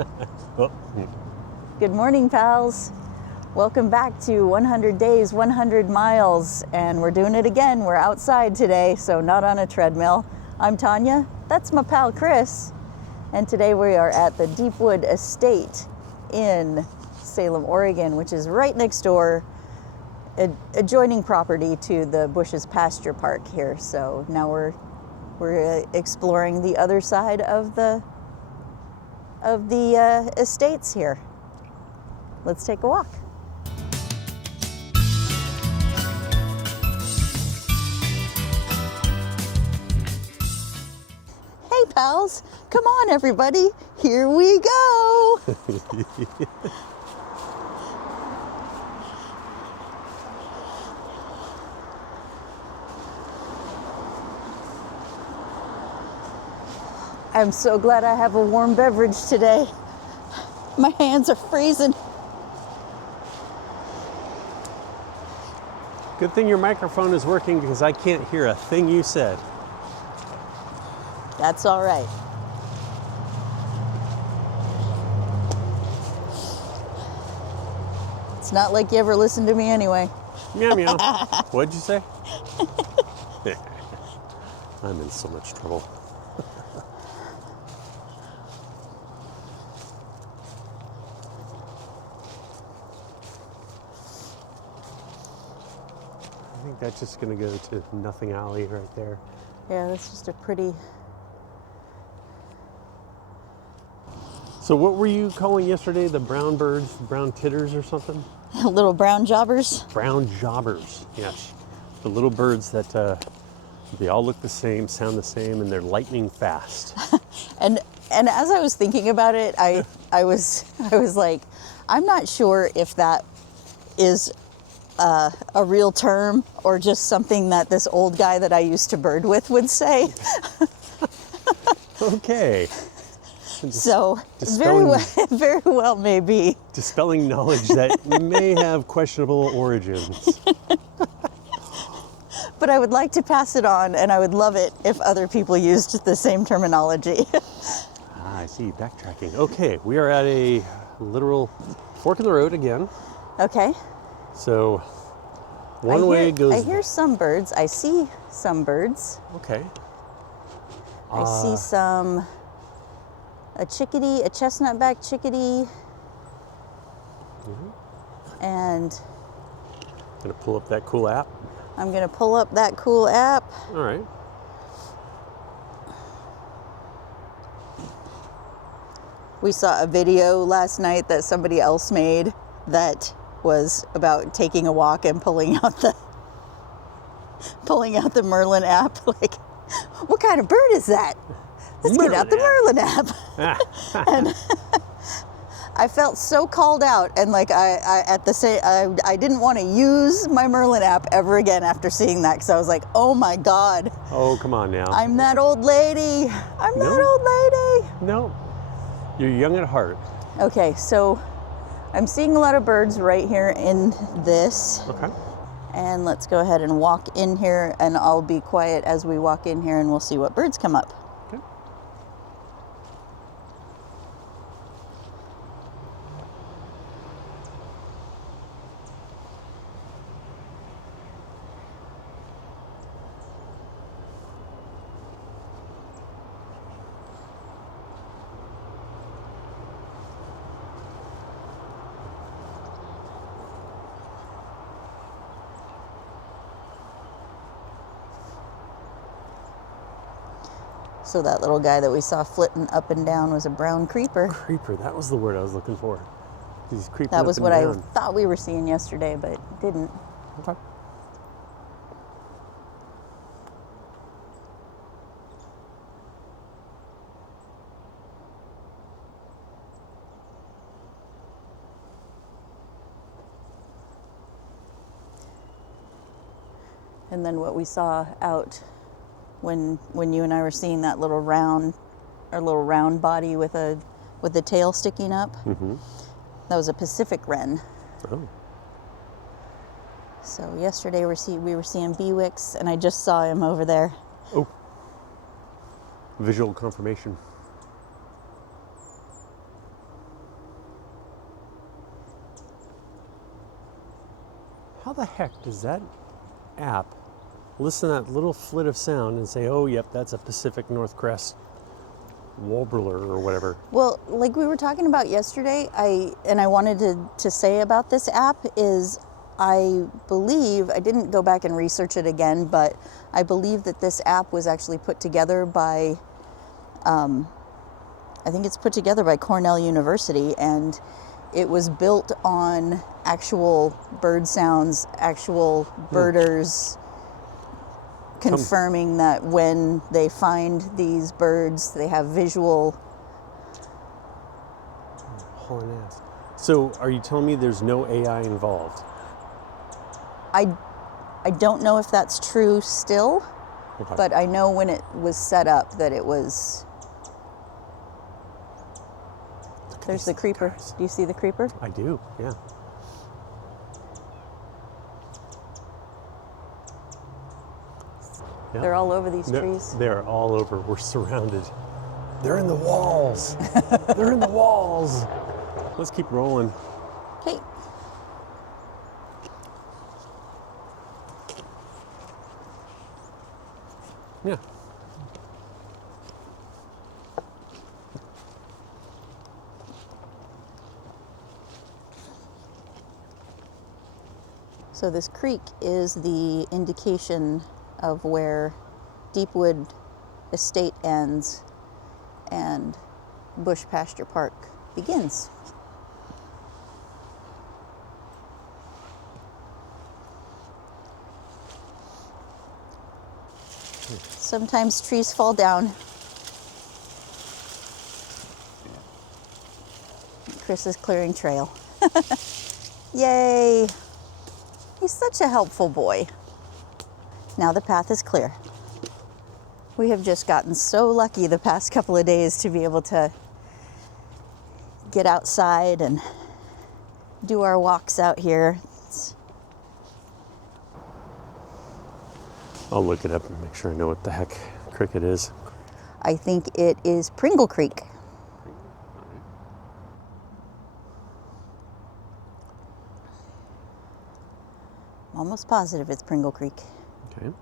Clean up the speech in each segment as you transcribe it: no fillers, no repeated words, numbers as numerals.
Oh. Good morning, pals. Welcome back to 100 Days, 100 Miles, and we're doing it again. We're outside today, so not on a treadmill. I'm Tanya, that's my pal Chris, and today we are at the Deepwood Estate in Salem, Oregon, which is right next door, adjoining property to the Bush's Pasture Park here. So now we're exploring the other side of the estates here. Let's take a walk. Hey pals, come on everybody, here we go. I'm so glad I have a warm beverage today. My hands are freezing. Good thing your microphone is working because I can't hear a thing you said. That's all right. It's not like you ever listen to me anyway. Meow meow. What'd you say? I'm in so much trouble. I think that's just going to go to Nothing Alley right there. Yeah, that's just a pretty... So what were you calling yesterday? The brown birds, brown titters or something? little brown jobbers. Brown jobbers, yes. The little birds that they all look the same, sound the same, and they're lightning fast. And as I was thinking about it, I was like, I'm not sure if that is a real term or just something that this old guy that I used to bird with would say. Okay. So very well may be. Dispelling knowledge that may have questionable origins. But I would like to pass it on, and I would love it if other people used the same terminology. I see, backtracking. Okay, we are at a literal fork in the road again. Okay. So one way goes... I hear some birds. I see some birds. Okay. I see a chickadee, a chestnut-backed chickadee. Mm-hmm. And... Gonna pull up that cool app. I'm gonna pull up that cool app. All right. We saw a video last night that somebody else made that was about taking a walk and pulling out the Merlin app. Like, what kind of bird is that? Let's get out the Merlin app. And I felt so called out, and like I didn't want to use my Merlin app ever again after seeing that, because I was like, oh my God. Oh, come on now. I'm that old lady. I'm that old lady. No, you're young at heart. Okay, so I'm seeing a lot of birds right here in this. Okay. And let's go ahead and walk in here, and I'll be quiet as we walk in here, and we'll see what birds come up. Okay. So that little guy that we saw flitting up and down was a brown creeper. Creeper, that was the word I was looking for. He's creeping That was up what and I down. thought we were seeing yesterday, but didn't. Okay. And then what we saw out when you and I were seeing that little round body with a tail sticking up. Mm-hmm. That was a Pacific wren. Oh. So yesterday we were seeing beewicks, and I just saw him over there. Oh. Visual confirmation. How the heck does that app listen to that little flit of sound and say, oh, yep, that's a Pacific Northwest warbler or whatever? Well, like we were talking about yesterday, I wanted to say about this app is I believe, I didn't go back and research it again, but I believe that this app was actually put together by, I think it's put together by Cornell University, and it was built on actual bird sounds, actual birders confirming that when they find these birds, they have visual. Hauling ass. So are you telling me there's no AI involved? I don't know if that's true still, Okay. but I know when it was set up that it was. There's the creeper. Guys. Do you see the creeper? I do, yeah. Yeah. They're all over these No, trees. they're all over. We're surrounded. They're in the walls. They're in the walls. Let's keep rolling. Okay. Yeah. So this creek is the indication of where Deepwood Estate ends and Bush Pasture Park begins. Sometimes trees fall down. Chris is clearing trail. Yay! He's such a helpful boy. Now the path is clear. We have just gotten so lucky the past couple of days to be able to get outside and do our walks out here. I'll look it up and make sure I know what the heck creek it is. I think it is Pringle Creek. Almost positive it's Pringle Creek. Okay.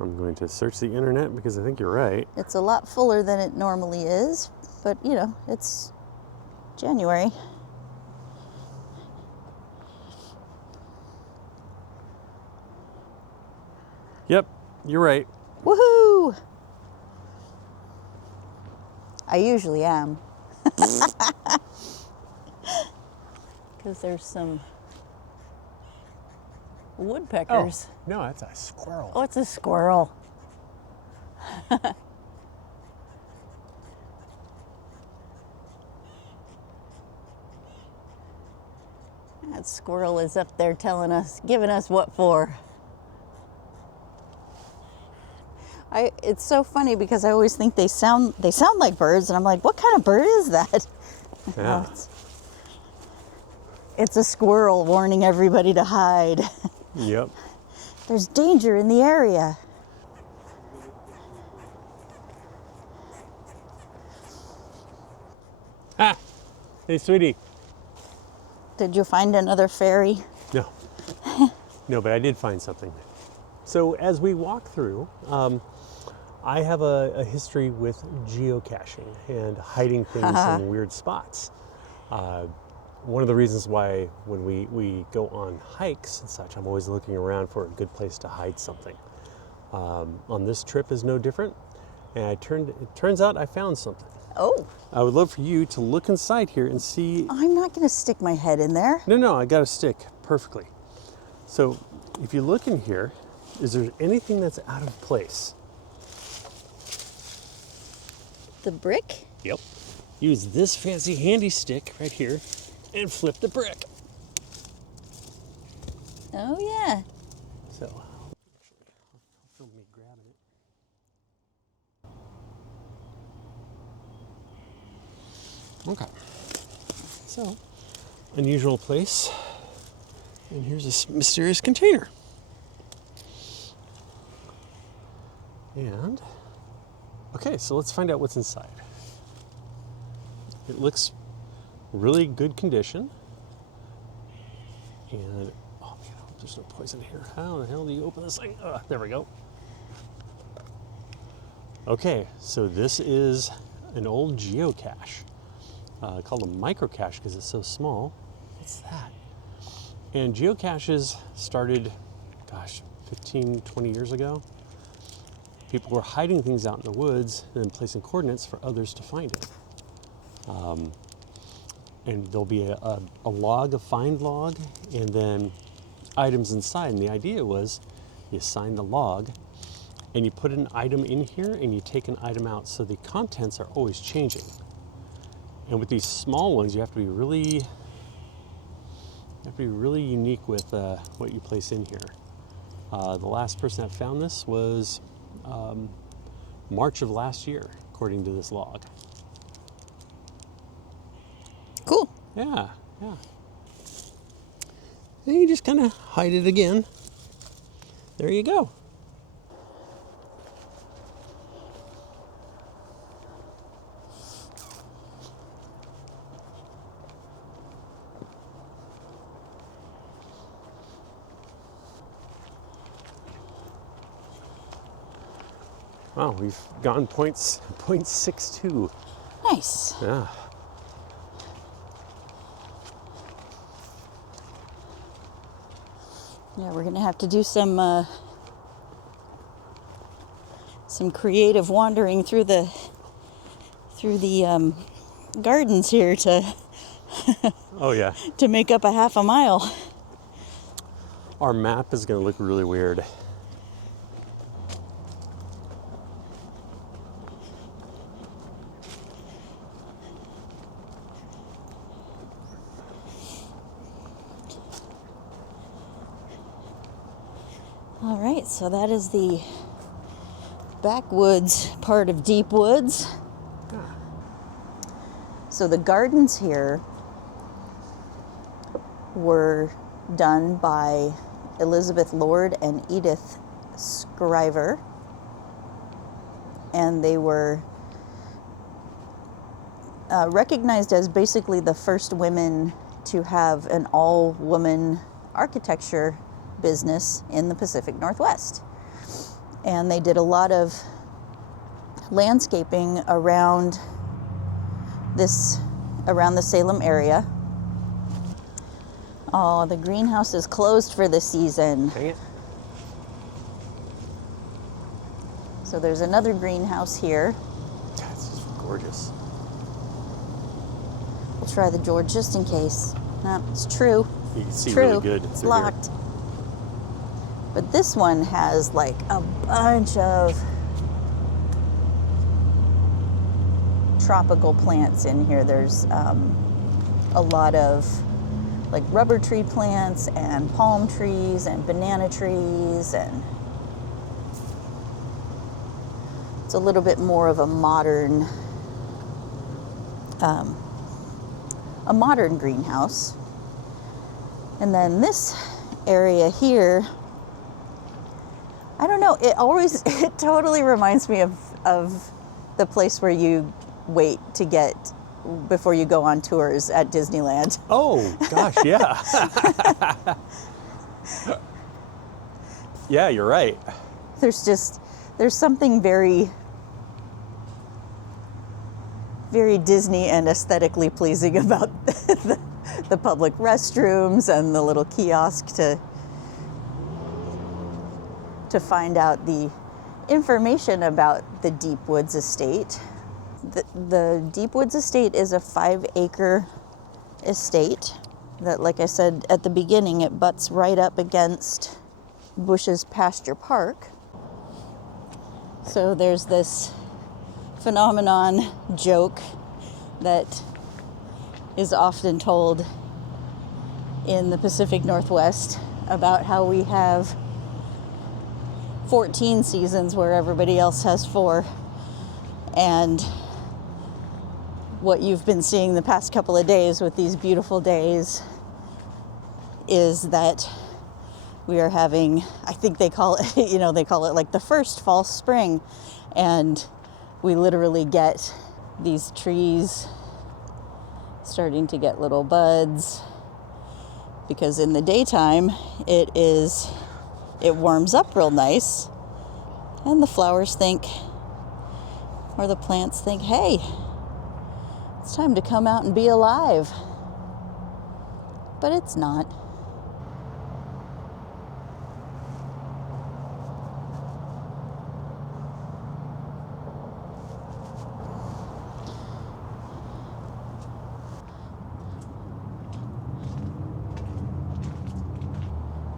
I'm going to search the internet because I think you're right. It's a lot fuller than it normally is, but you know, it's January. Yep, you're right. Woohoo! I usually am. Because there's some woodpeckers. Oh, no, that's a squirrel. Oh, it's a squirrel. That squirrel is up there telling us, giving us what for. It's so funny because I always think they sound like birds, and I'm like, what kind of bird is that? Yeah. It's a squirrel warning everybody to hide. Yep. There's danger in the area. Ah! Hey, sweetie. Did you find another fairy? No. No, but I did find something. So as we walk through, I have a history with geocaching and hiding things in weird spots. One of the reasons why when we go on hikes and such, I'm always looking around for a good place to hide something. On this trip is no different, and it turns out I found something. Oh. I would love for you to look inside here and see. I'm not going to stick my head in there. No, I got a stick perfectly. So if you look in here, is there anything that's out of place? The brick? Yep. Use this fancy handy stick right here and flip the brick. Oh, yeah. So, I'll film me grabbing it. Okay. So, unusual place. And here's this mysterious container. And, okay, so let's find out what's inside. It looks really good condition. And, oh there's no poison here. How the hell do you open this thing? There we go. Okay, so this is an old geocache called a microcache because it's so small. What's that? And geocaches started, gosh, 15, 20 years ago. People were hiding things out in the woods and then placing coordinates for others to find it. And there'll be a log, a find log, and then items inside. And the idea was you assign the log and you put an item in here and you take an item out, so the contents are always changing. And with these small ones, you have to be really unique with what you place in here. The last person that found this was March of last year, according to this log. Cool. Yeah. And you just kind of hide it again. There you go. Wow, we've gone 0.62. Nice. Yeah. Yeah, we're gonna have to do some creative wandering through the gardens here to Oh yeah. to make up a half a mile. Our map is going to look really weird. All right, so that is the backwoods part of Deepwoods. So the gardens here were done by Elizabeth Lord and Edith Scriver, and they were recognized as basically the first women to have an all-woman architecture business in the Pacific Northwest. And they did a lot of landscaping around the Salem area. Oh, the greenhouse is closed for the season. Dang it. So there's another greenhouse here. That's just gorgeous. We'll try the door just in case. No, it's true. You can see True. really good. It's through here. locked. But this one has like a bunch of tropical plants in here. There's a lot of like rubber tree plants and palm trees and banana trees, and it's a little bit more of a modern greenhouse. And then this area here, I don't know, it totally reminds me of the place where you wait to get before you go on tours at Disneyland. Oh, gosh, yeah. Yeah, you're right. There's something very, very Disney and aesthetically pleasing about the public restrooms and the little kiosk to find out the information about the Deepwoods Estate. The Deepwoods Estate is a 5-acre estate that, like I said at the beginning, it butts right up against Bush's Pasture Park. So there's this phenomenon joke that is often told in the Pacific Northwest about how we have 14 seasons where everybody else has 4. And what you've been seeing the past couple of days with these beautiful days is that we are having, I think they call it, they call it like the first false spring. And we literally get these trees starting to get little buds. because in the daytime it warms up real nice, and the flowers think, or the plants think, hey, it's time to come out and be alive. But it's not.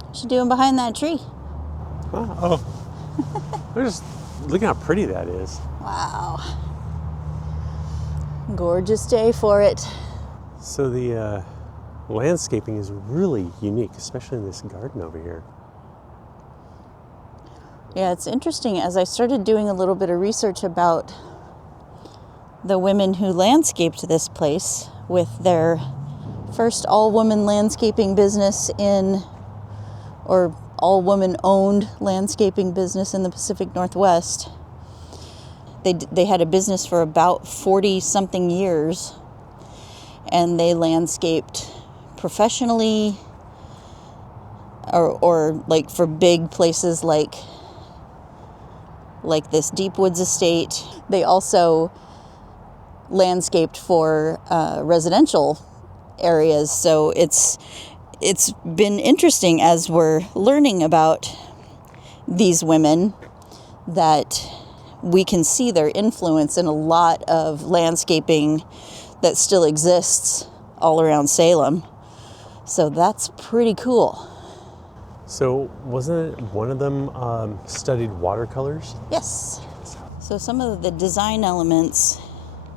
What's she doing behind that tree? Oh, they're just looking how pretty that is. Wow. Gorgeous day for it. So the landscaping is really unique, especially in this garden over here. Yeah, it's interesting. As I started doing a little bit of research about the women who landscaped this place with their first all-woman landscaping business or all-woman-owned landscaping business in the Pacific Northwest. They had a business for about 40-something years, and they landscaped professionally or like for big places like this Deepwood Estate. They also landscaped for residential areas. So it's been interesting as we're learning about these women that we can see their influence in a lot of landscaping that still exists all around Salem. So that's pretty cool. So wasn't it one of them studied watercolors? Yes. So some of the design elements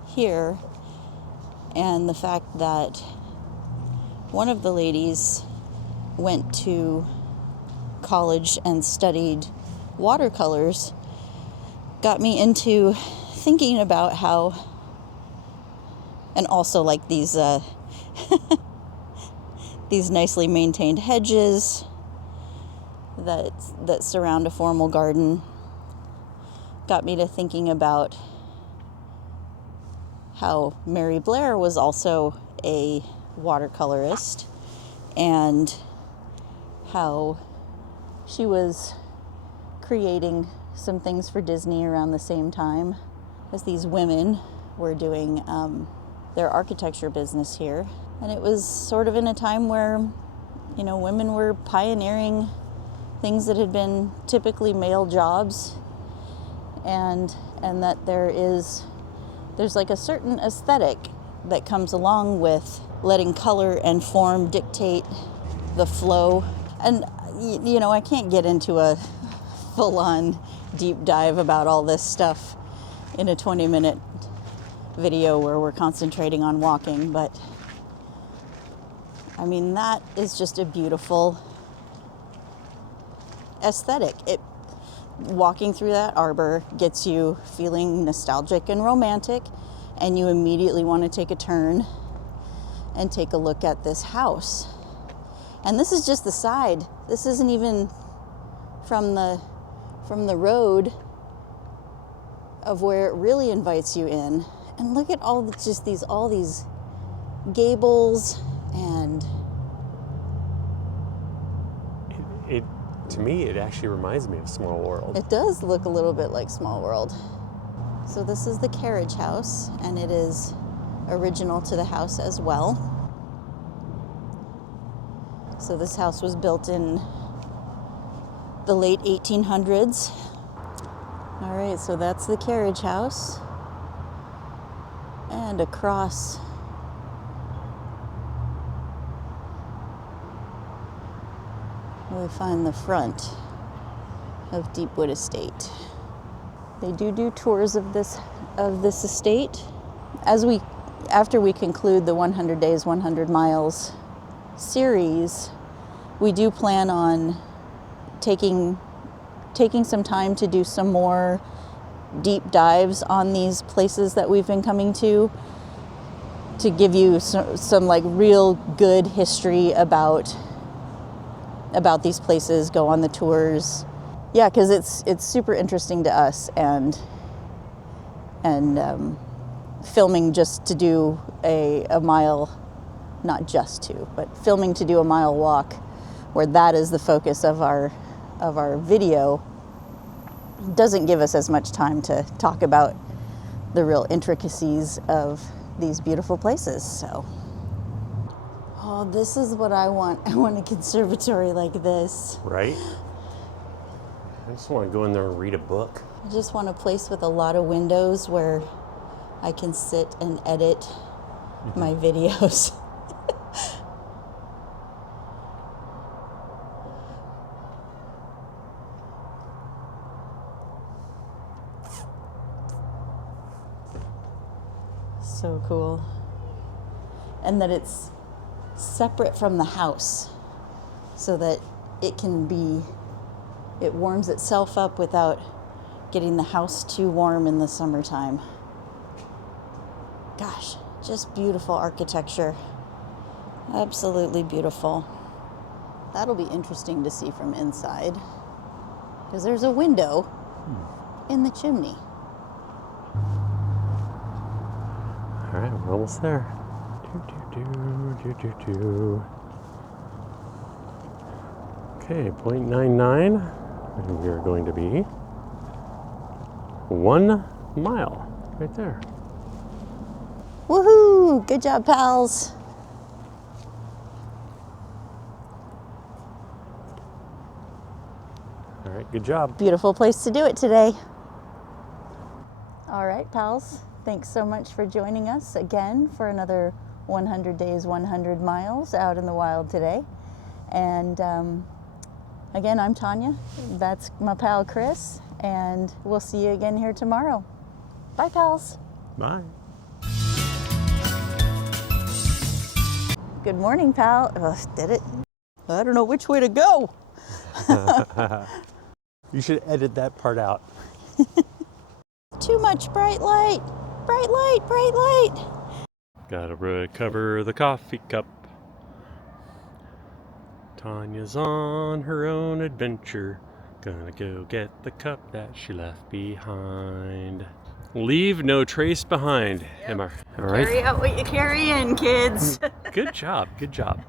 here, and the fact that one of the ladies went to college and studied watercolors, got me into thinking about how, and also like these these nicely maintained hedges that surround a formal garden, got me to thinking about how Mary Blair was also a watercolorist, and how she was creating some things for Disney around the same time as these women were doing their architecture business here. And it was sort of in a time where, you know, women were pioneering things that had been typically male jobs, and that there's like a certain aesthetic that comes along with letting color and form dictate the flow. And you know, I can't get into a full-on deep dive about all this stuff in a 20-minute video where we're concentrating on walking, but I mean, that is just a beautiful aesthetic. Walking through that arbor gets you feeling nostalgic and romantic, and you immediately want to take a turn and take a look at this house. And this is just the side. This isn't even from the road of where it really invites you in. And look at all these gables, and To me, it actually reminds me of Small World. it does look a little bit like Small World. So this is the carriage house, and it is original to the house as well. So this house was built in the late 1800s. All right, so that's the carriage house. And across we find the front of Deepwood Estate. They do tours of this estate. After we conclude the 100 Days, 100 Miles series, we do plan on taking some time to do some more deep dives on these places that we've been coming to give you some like real good history about these places, go on the tours. Yeah, because it's super interesting to us, and filming just to do a mile not just to, but filming to do a mile walk, where that is the focus of our video, doesn't give us as much time to talk about the real intricacies of these beautiful places. So, oh, this is what I want. I want a conservatory like this. Right? I just want to go in there and read a book. I just want a place with a lot of windows where I can sit and edit my videos. So cool. And that it's separate from the house so that it warms itself up without getting the house too warm in the summertime. Gosh, just beautiful architecture. Absolutely beautiful. That'll be interesting to see from inside, because there's a window in the chimney. All right, we're almost there. Okay, 0.99, and we are going to be 1 mile right there. Woohoo! Good job, pals. All right, good job. Beautiful place to do it today. All right, pals. Thanks so much for joining us again for another 100 days, 100 miles out in the wild today. And again, I'm Tanya. That's my pal Chris. And we'll see you again here tomorrow. Bye, pals. Bye. Good morning, pal. Did it? I don't know which way to go. You should edit that part out. Too much bright light. Bright light, bright light. Gotta recover the coffee cup. Tanya's on her own adventure. Gonna go get the cup that she left behind. Leave no trace behind. Yep. Am I right? Carry out what you carry in, kids. Good job, good job.